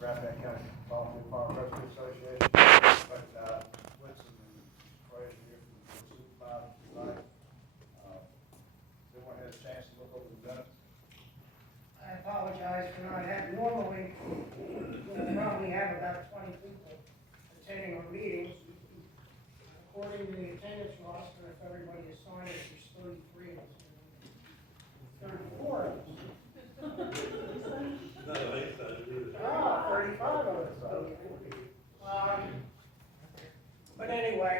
Rappahannock County Volunteer Fire Rescue Association. Recognize Whitson and Fraser here from the supervisor tonight. Everyone had a chance to look over the minutes. I apologize for not having, normally, we'll probably have about 20 people attending our meetings. According to the attendance roster, if everybody is signed, there's 33 of us. 34 of us. Not a late time, really. 35 of us. But anyway,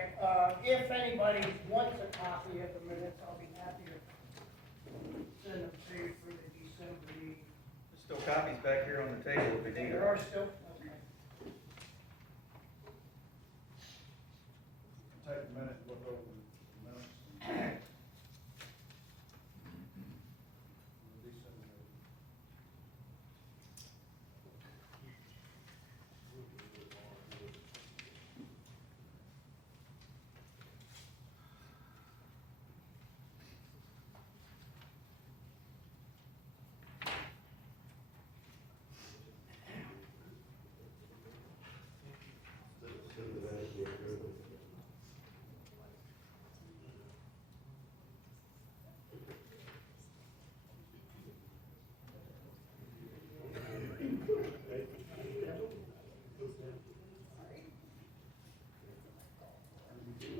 if anybody wants a copy of the minutes, I'll be happy to send them to you for the December meeting. There's still copies back here on the table if you need There them. are still, okay. Take a minute to look over the minutes. The December meeting.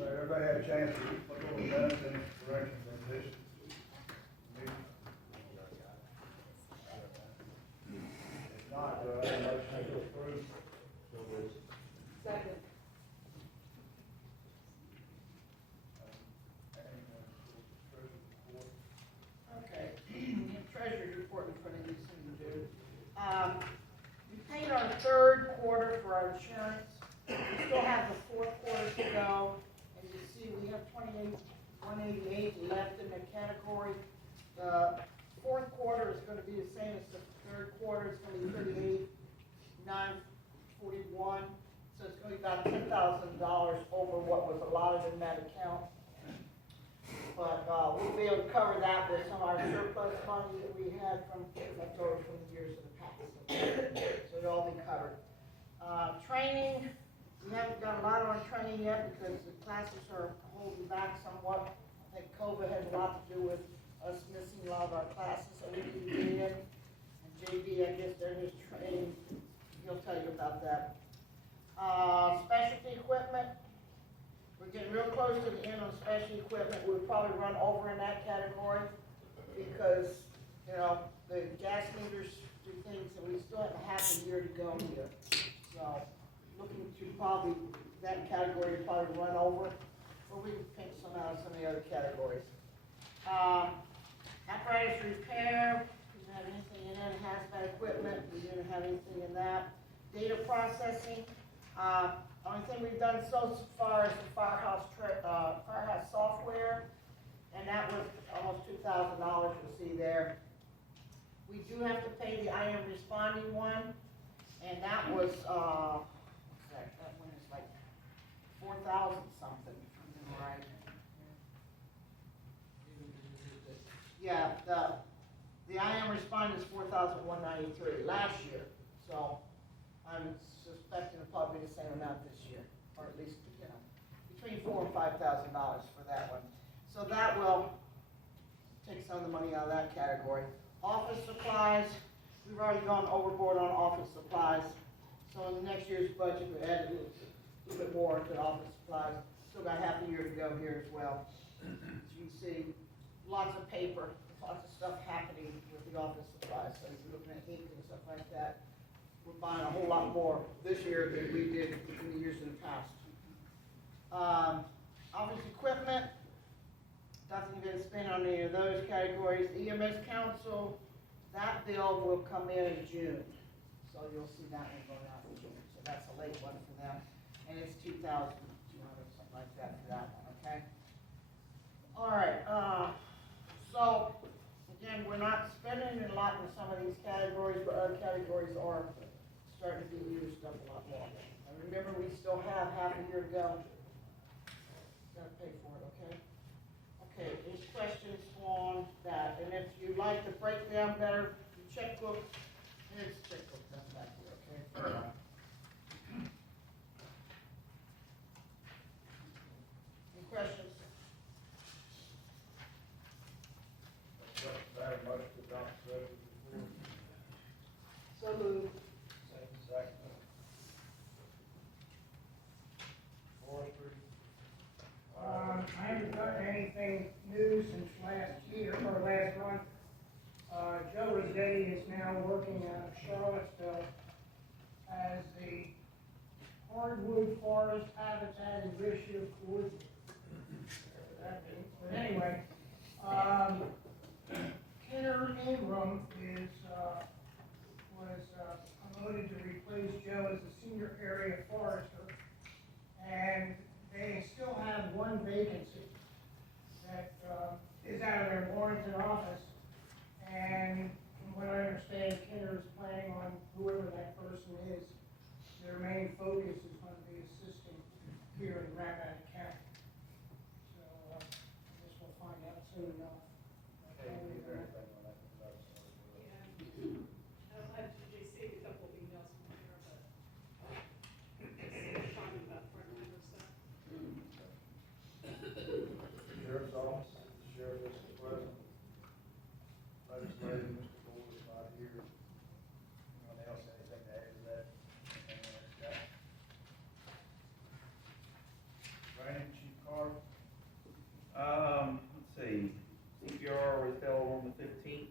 Everybody had a chance to look over the minutes, any corrections or additions? If not, do I have a motion to approve? Second. Okay, treasurer's report in front of you, soon to do. We paid our third quarter for our insurance. We still have the fourth quarter to go. As you see, we have 188 left in the category. The fourth quarter is gonna be the same as the third quarter, it's gonna be 38,941. So it's gonna be about $10,000 over what was allotted in that account. But, we'll be able to cover that with some of our surplus money that we had from, left over from the years of the past. So it'll all be covered. Training, we haven't done a lot on training yet because the classes are holding back somewhat. I think COVID has a lot to do with us missing a lot of our classes, so we need to get in. And JB, I guess they're just training, he'll tell you about that. Specialty equipment, we're getting real close to the end on specialty equipment. We'll probably run over in that category because, you know, the gas meters do things and we still have a half a year to go here. So, looking to probably, that category to probably run over, or we can pinch some out of some of the other categories. Apparatus repair, we didn't have anything in that. Hazmat equipment, we didn't have anything in that. Data processing, only thing we've done so far is the firehouse software, and that was almost $2,000 you'll see there. We do have to pay the I am responding one, and that was, what's that, that one is like 4,000 something, right? Yeah, the I am responding is 4,193 last year, so I'm suspecting it'll probably be the same amount this year, or at least, you know, between $4,000 and $5,000 for that one. So that will take some of the money out of that category. Office supplies, we've already gone overboard on office supplies. So in the next year's budget, we added a little bit more to office supplies. Still got half a year to go here as well. As you can see, lots of paper, lots of stuff happening with the office supplies. So if you're looking at ink and stuff like that, we're buying a whole lot more this year than we did in the years in the past. Office equipment, nothing been spent on any of those categories. EMS council, that bill will come in June. So you'll see that one going out in June. So that's a late one for them. And it's $2,200, something like that for that one, okay? All right, so again, we're not spending a lot in some of these categories, but other categories are starting to be used up a lot more. And remember, we still have half a year to go. Gotta pay for it, okay? Okay, any questions on that? And if you'd like to break down better, the checkbook, here's the checkbook, that's back here, okay? For Forest Habitat and Ratio Coordinator. Whatever that means. But anyway, Kenner Ingram was promoted to replace Joe as the senior area forester. And they still have one vacancy that is out of their Warrenton office. And from what I understand, Kenner is planning on whoever that person is, their main focus is going to be assisting here in Rappahannock County. So I guess we'll find out soon enough. Hey, is there anything on that? I've had JJ saved a couple of emails from here, but it's talking about front number stuff. Sheriff's office, the sheriff is present. Legislative, Mr. Ford is not here. Anyone else, anything to add to that? Anything else got? Drainage, Chief Carter? Let's see, CPR was held on the 15th.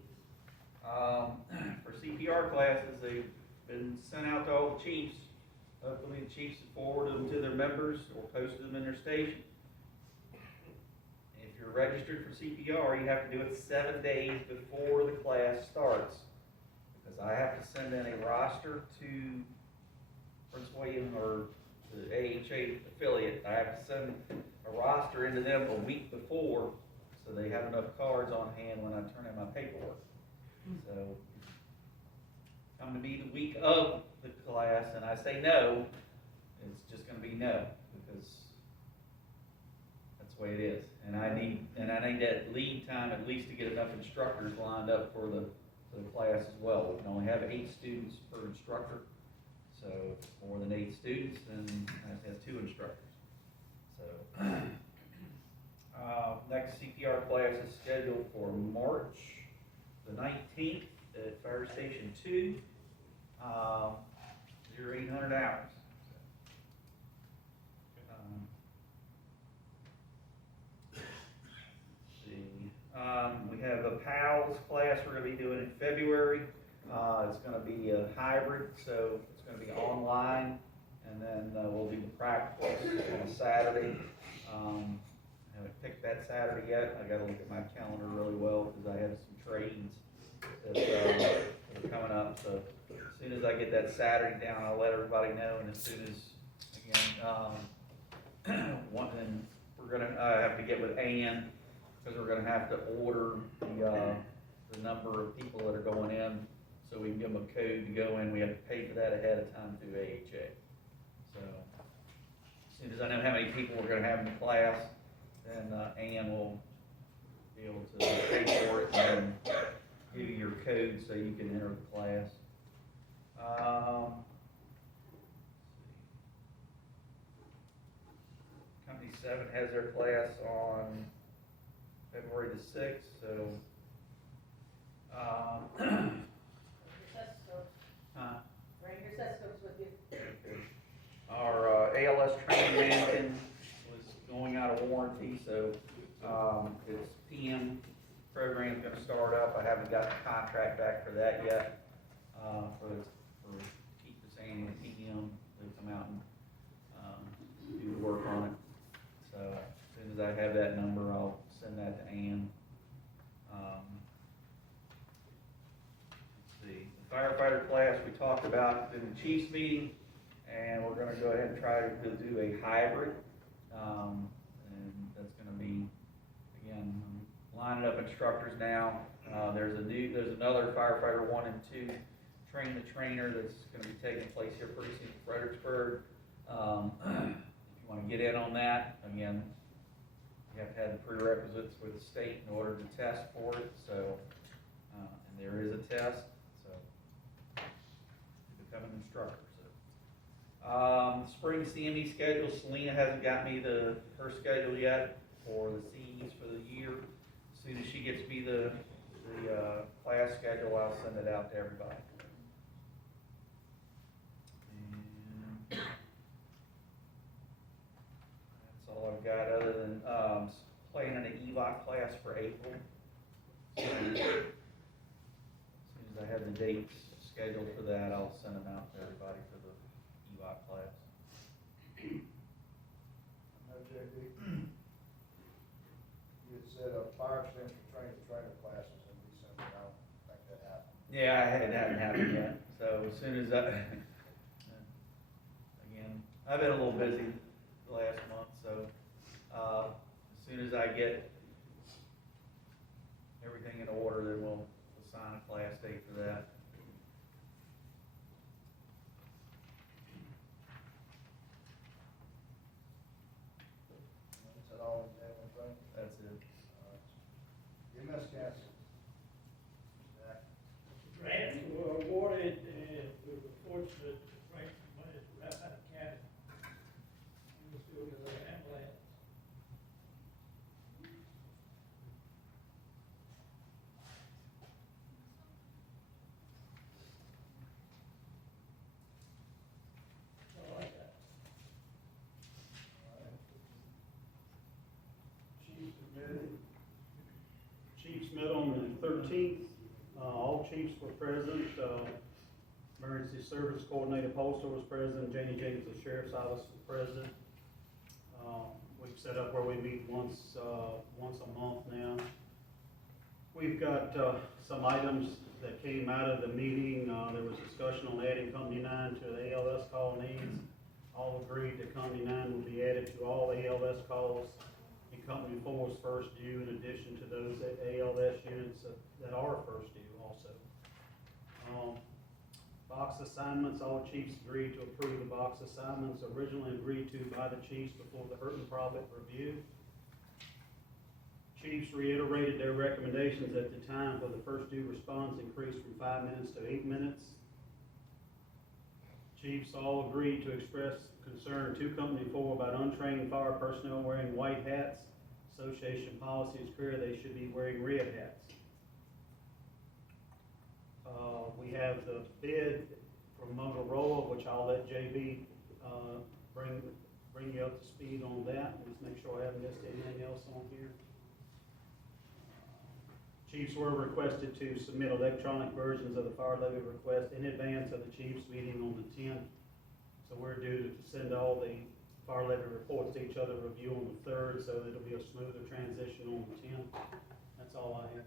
For CPR classes, they've been sent out to all the chiefs. Hopefully the chiefs have forwarded them to their members or posted them in their station. If you're registered for CPR, you have to do it 7 days before the class starts. Because I have to send in a roster to Prince William or the AHA affiliate. I have to send a roster into them a week before, so they have enough cards on hand when I turn in my paperwork. So, come to me the week of the class and I say no, it's just gonna be no, because that's the way it is. And I need that lead time at least to get enough instructors lined up for the class as well. We can only have 8 students per instructor. So, if it's more than 8 students, then I have to have 2 instructors. So, next CPR class is scheduled for March the 19th at Fire Station 2, 0800 hours. We have a PALS class we're going to be doing in February. It's going to be a hybrid, so it's going to be online, and then we'll do the practical on a Saturday. I haven't picked that Saturday yet. I got to look at my calendar really well because I have some trades that are coming up. So as soon as I get that Saturday down, I'll let everybody know. And as soon as, again, we're gonna have to get with Ann because we're gonna have to order the number of people that are going in, so we can give them a code to go in. We have to pay for that ahead of time through AHA. So as soon as I know how many people we're gonna have in the class, then Ann will be able to pay for it and give you your code so you can enter the class. Company 7 has their class on February the 6th, so Your stethoscope. Bring your stethoscopes with you. our ALS training mannequin was going out of warranty, so its PM program's gonna start up. I haven't got the contract back for that yet, for Keep the Sand and PM. They come out and do the work on it. So as soon as I have that number, I'll send that to Ann. Let's see, the firefighter class we talked about in the chief's meeting, and we're gonna go ahead and try to do a hybrid. And that's gonna be, again, lining up instructors now. There's another firefighter 1 and 2 train the trainer that's gonna be taking place here pretty soon in Fredericksburg. If you wanna get in on that, again, you have to have the prerequisites with the state in order to test for it, so, and there is a test, so, to become an instructor, so. Spring CME schedule, Selena hasn't got me her schedule yet for the CEs for the year. As soon as she gets me the class schedule, I'll send it out to everybody. And that's all I've got, other than planning an EVOC class for April. So, as soon as I have the dates scheduled for that, I'll send them out to everybody for the EVOC class. Yeah, it hadn't happened yet, so as soon as I, again, I've been a little busy the last month, so, as soon as I get everything in order, then we'll assign a class date for that. Is that all we have, anything? That's it. EMS council. Jack? Grants were awarded, and we were fortunate to bring some money to Rappahannock County. We was doing the ambulance. So like that. Chiefs committee. Chiefs met on the 13th. All chiefs were present. Emergency Service Coordinator Polster was present. Janie Jacobs of Sheriff's Office was present. We've set up where we meet once a month now. We've got some items that came out of the meeting. There was discussion on adding Company 9 to the ALS call needs. All agreed that Company 9 will be added to all ALS calls. And Company 4 is first due in addition to those ALS units that are first due also. Box assignments, all chiefs agreed to approve the box assignments originally agreed to by the chiefs before the hurt and profit review. Chiefs reiterated their recommendations at the time for the first due response increased from 5 minutes to 8 minutes. Chiefs all agreed to express concern to Company 4 about untrained fire personnel wearing white hats. Association policy is clear, they should be wearing red hats. We have the bid from Motorola, which I'll let JB bring you up to speed on that. Just make sure I haven't missed anything else on here. Chiefs were requested to submit electronic versions of the fire levy request in advance of the chiefs meeting on the 10th. So we're due to send all the fire levy reports to each other, review on the 3rd, so it'll be a smoother transition on the 10th. That's all I have.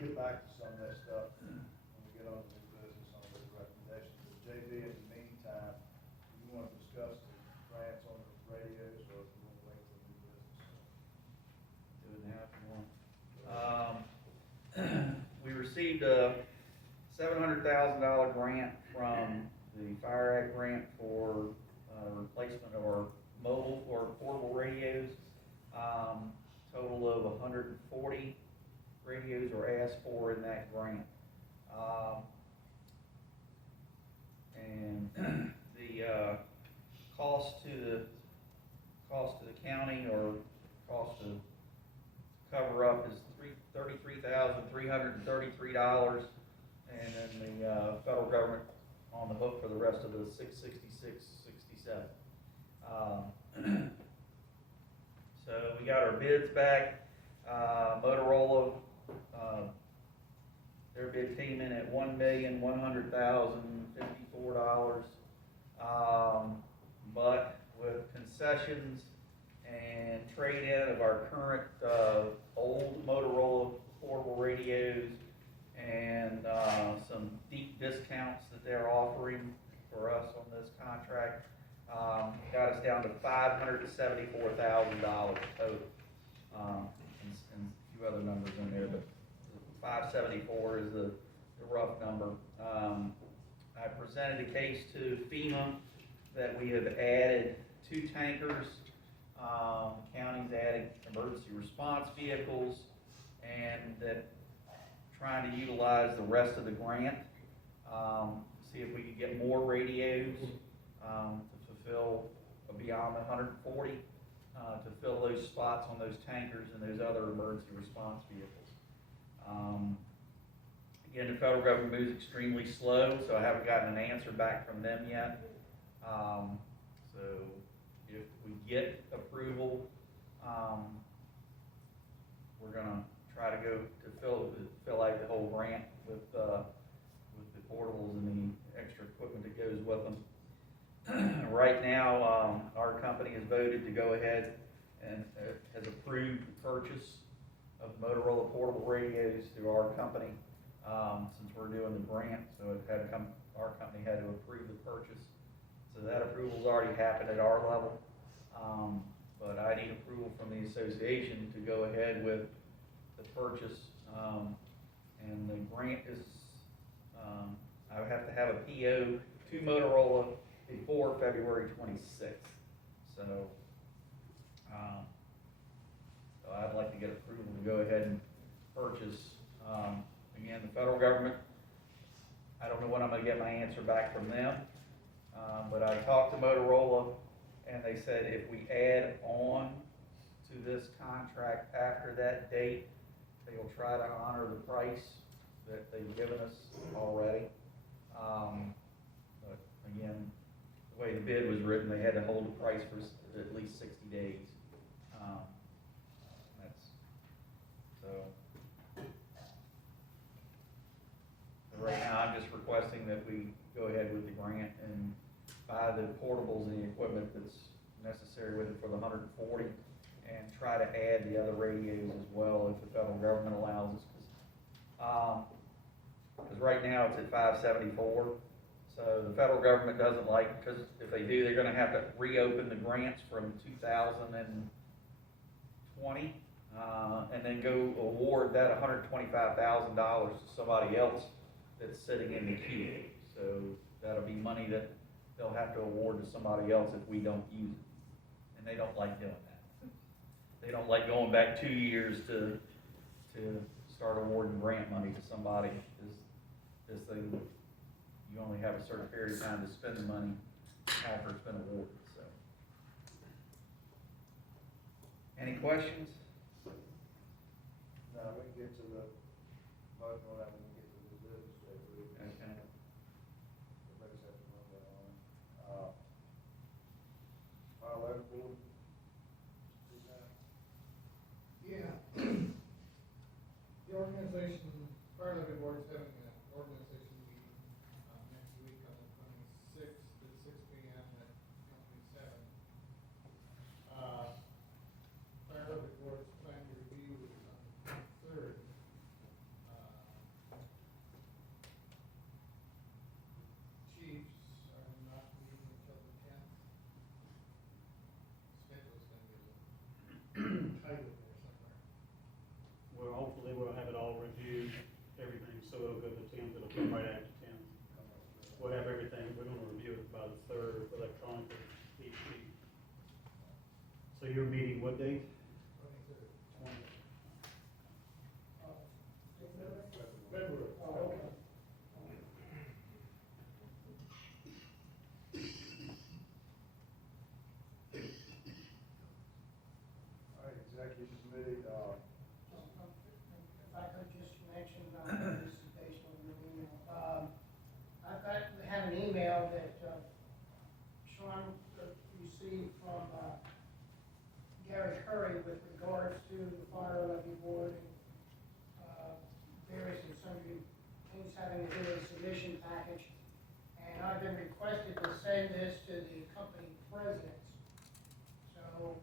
Get back to some of that stuff when we get on to the business on those recommendations. But JB, in the meantime, you want to discuss the grants on the radios, or if you want to wait for the new business? Do it now if you want. We received a $700,000 grant from the Fire Act grant for replacement of our mobile or portable radios. Total of 140 radios were asked for in that grant. And the cost to the county, or cost to cover up, is $33,333, and then the federal government on the hook for the rest of the $666.67. So we got our bids back. Motorola, their bid came in at $1,100,054. But with concessions and trade-in of our current old Motorola portable radios and some deep discounts that they're offering for us on this contract, got us down to $574,000 total. And a few other numbers in there, but 574 is the rough number. I presented a case to FEMA that we have added 2 tankers. County's adding emergency response vehicles, and that trying to utilize the rest of the grant, see if we could get more radios to fulfill beyond the 140, to fill those spots on those tankers and those other emergency response vehicles. Again, the federal government moves extremely slow, so I haven't gotten an answer back from them yet. So if we get approval, we're gonna try to go to fill out the whole grant with the portables and the extra equipment that goes with them. Right now, our company has voted to go ahead and has approved the purchase of Motorola portable radios through our company, since we're doing the grant, so it had to come, our company had to approve the purchase. So that approval's already happened at our level, but I need approval from the association to go ahead with the purchase. And the grant is, I would have to have a PO to Motorola before February 26th. So, so I'd like to get approval to go ahead and purchase. Again, the federal government, I don't know when I'm gonna get my answer back from them, but I talked to Motorola, and they said if we add on to this contract after that date, they will try to honor the price that they've given us already. But again, the way the bid was written, they had to hold the price for at least 60 days. That's, so. So right now, I'm just requesting that we go ahead with the grant and buy the portables and the equipment that's necessary with it for the 140, and try to add the other radios as well if the federal government allows us. Because right now it's at 574, so the federal government doesn't like, because if they do, they're gonna have to reopen the grants from 2020, and then go award that $125,000 to somebody else that's sitting in the queue. So that'll be money that they'll have to award to somebody else if we don't use it, and they don't like doing that. They don't like going back 2 years to start awarding grant money to somebody. This thing, you only have a certain period of time to spend the money after it's been awarded, so. Any questions? No, we can get to the, vote on that when we get to the business, Jay. Okay. Everybody's have to run that on. File letter board. Yeah. The organization, Fire Levy Board is having an organization meeting, next week on the 26th at 6 p.m. at Company 7. Fire Levy Board's planned review is on the 3rd. Chiefs are not meeting until the 10th. Schedule's gonna be a little tight over there somewhere. Well, hopefully we'll have it all reviewed, everything, so it'll go to 10th, it'll come right after 10th. We'll have everything, we're gonna review it by the 3rd electronically each week. So you're meeting what date? 23rd. 20th. February. Oh, okay. All right, executive committee, If I could just mention, this is based on your email, we had an email that, Sean received from, Gary Curry with regards to the fire levy board and, various and sundry things having to do with submission package. And I've been requested to send this to the company presidents. So,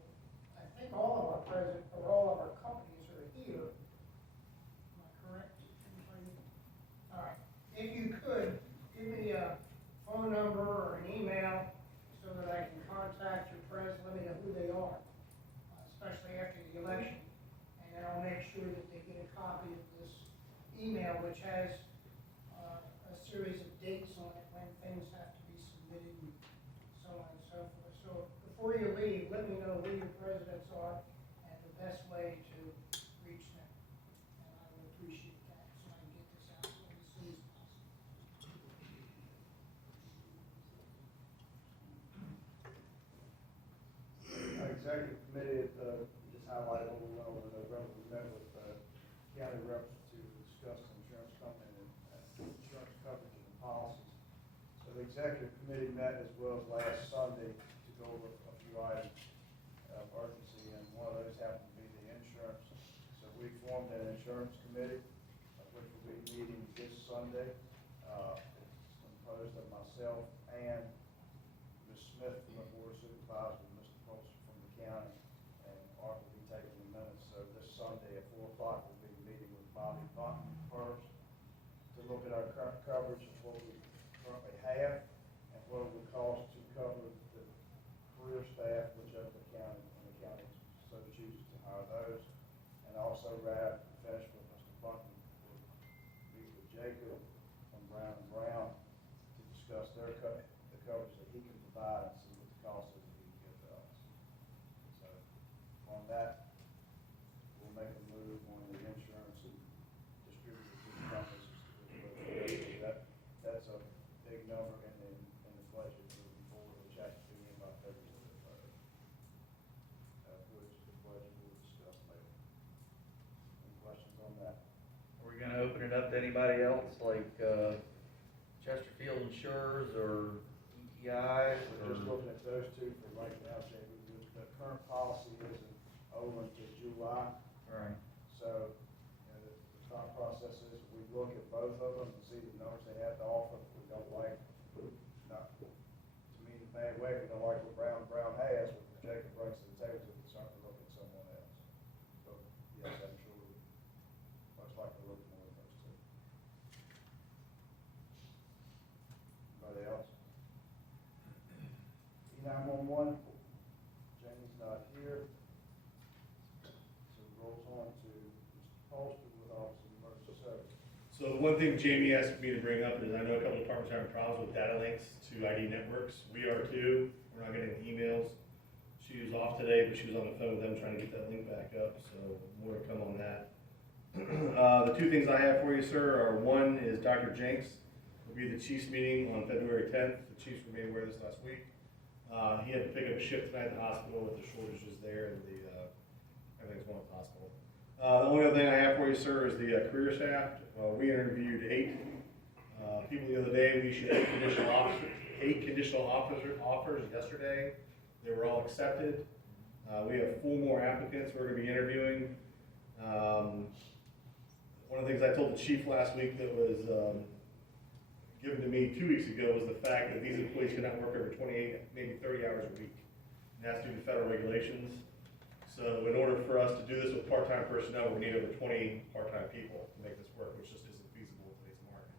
I think all of our presidents, or all of our companies are here. Am I correct? All right, if you could, give me a phone number or an email so that I can contact your president, let me know who they are, especially after the election. And then I'll make sure that they get a copy of this email, which has, a series of dates on it when things have to be submitted and so on and so forth. So before you leave, let me know who your presidents are and the best way to reach them. And I would appreciate that, so I can get this out to them as soon as possible. our executive committee, just highlighted what we went over in November, we met with, county reps to discuss insurance company and insurance coverage and policies. So the executive committee met as well as last Sunday to go over a few items of urgency, and one of those happened to be the insurance. So we formed an insurance committee, which will be meeting this Sunday. It's composed of myself and Ms. Smith from the Board of Supervisors, Mr. Colson from the county, and Art will be taking the minutes. So this Sunday at 4 o'clock, coverage of what we currently have, and what it would cost to cover the career staff, whichever the county, when the county so chooses to hire those. And also, Rab, finish with Mr. Buckman, will meet with Jacob from Brown and Brown to discuss the coverage that he can provide and see what the cost is that he can give to us. So, on that, we'll make a move on the insurance and distribute it to the companies. That's a big number in the budget moving forward, which has to be in by February the 3rd. Which the budget we'll discuss later. Any questions on that? Are we gonna open it up to anybody else, like, Chesterfield Insurers or ETI? We're just looking at those two for right now, Jay. The current policy isn't over until July. Right. So, the thought process is we look at both of them and see the numbers they have to offer. If we don't like, not to mean in a bad way, if we don't like what Brown has, what Jacob brings to the table, we certainly look at someone else. So, yes, I'm sure we most likely look at more of those two. Anybody else? E911, Jamie's not here. So it rolls on to Mr. Foster with Office of Emergency Services. So the one thing Jamie asked me to bring up is I know a couple of departments are having problems with data links to ID networks. We are too. We're not getting the emails. She was off today, but she was on the phone with them trying to get that link back up, so more to come on that. The two things I have for you, sir, are one is Dr. Jenks will be at the Chiefs meeting on February 10th. The Chiefs were made aware of this last week. He had to pick up a shift tonight at the hospital with the shortages there and everything's going at the hospital. The only other thing I have for you, sir, is the career staff. We interviewed 8 people the other day. We issued 8 conditional offers yesterday. They were all accepted. We have 4 more applicants we're going to be interviewing. One of the things I told the chief last week that was given to me 2 weeks ago was the fact that these employees cannot work over 28, maybe 30 hours a week. And that's due to federal regulations. So in order for us to do this with part-time personnel, we need over 20 part-time people to make this work, which just isn't feasible in today's market.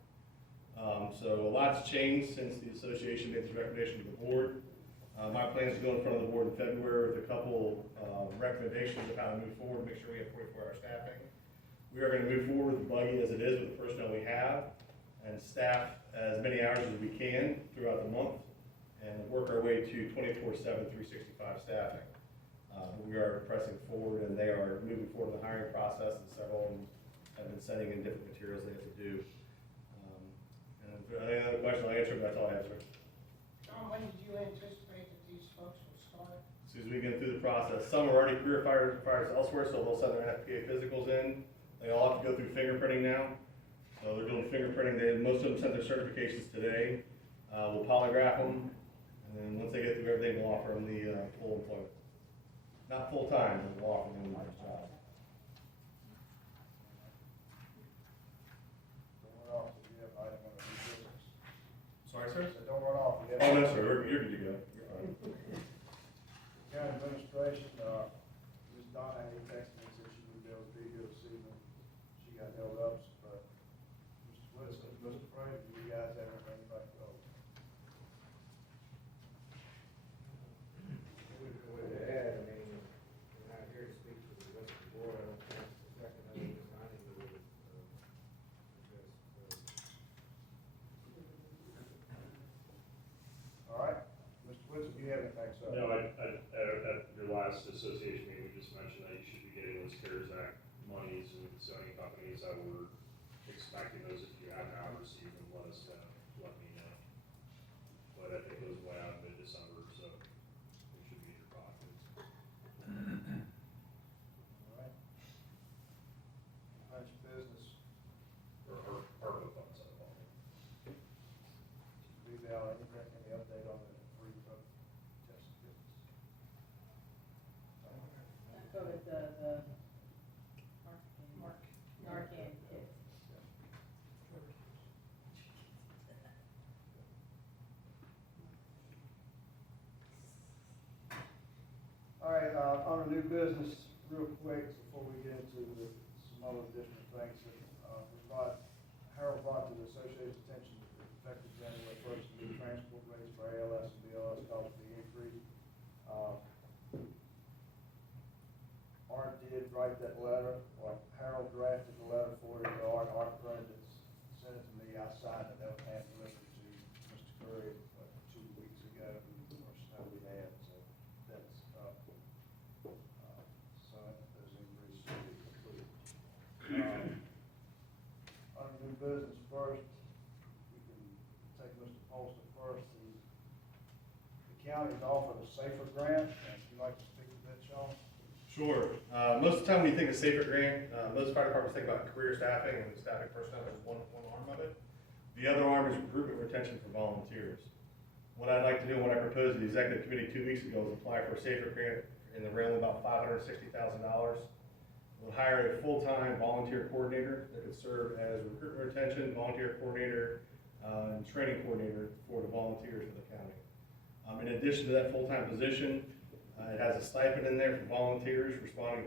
So a lot's changed since the association made this recommendation to the board. My plan is to go in front of the board in February with a couple recommendations of how to move forward, make sure we have 24-hour staffing. We are going to move forward with the buggy as it is with the personnel we have and staff as many hours as we can throughout the month and work our way to 24/7, 365 staffing. We are pressing forward and they are moving forward in the hiring process, and several of them have been sending in different materials they have to do. And if there are any other questions, I'll answer them. That's all I have, sir. John, when did you anticipate that these folks will start? As soon as we get through the process, some are already career fires elsewhere, so they'll send their NFPA physicals in. They all have to go through fingerprinting now. So they're doing fingerprinting. Most of them sent their certifications today. We'll polygraph them, and then once they get through everything, we'll offer them the full employment. Not full-time, but we'll offer them the next job. Don't run off if you have item on the new business. Sorry, sir? So don't run off. Oh, no, sir, you're good to go. You're fine. County administration, Ms. Donna had texted me, said she would be able to be here this evening. She got held up, but Mr. Woodson, Mr. Frank, do you guys have anything back to go? With the ad, I mean, we're not here to speak for the rest of the board, I don't think the second of the signing would address. All right, Mr. Woodson, do you have anything, sir? No, at your last association meeting, you just mentioned that you should be getting those CARES Act monies and zoning companies that were expecting those. If you have not received them, let us know, let me know. But I think those went out in mid-December, so they should be in your pockets. All right. Punch business, Or ARPA funds, I thought. revale, anything, any update on the free drug test business? Go with the Narcan kit. All right, on the new business, real quick, before we get into some other additional things, we've got Harold brought to the association's attention, effective January first, new transport rates for ALS and BLS costs being increased. Art did write that letter, or Harold drafted the letter for it, Art printed it, sent it to me, I signed it, that was hand delivered to Mr. Curry, 2 weeks ago, or so we had, so that's, so those increases will be complete. Under new business first, we can take Mr. Polster first, the county's offered a safer grant, and if you'd like to speak to that, Sean? Sure. Most of the time when you think of SAFER grant, most fire departments think about career staffing, and staffing personnel is one arm of it. The other arm is recruitment retention for volunteers. What I'd like to do, and what I proposed to the executive committee 2 weeks ago, is apply for a SAFER grant in the realm of about $560,000. We'll hire a full-time volunteer coordinator that could serve as recruitment retention, volunteer coordinator, and training coordinator for the volunteers for the county. In addition to that full-time position, it has a stipend in there for volunteers responding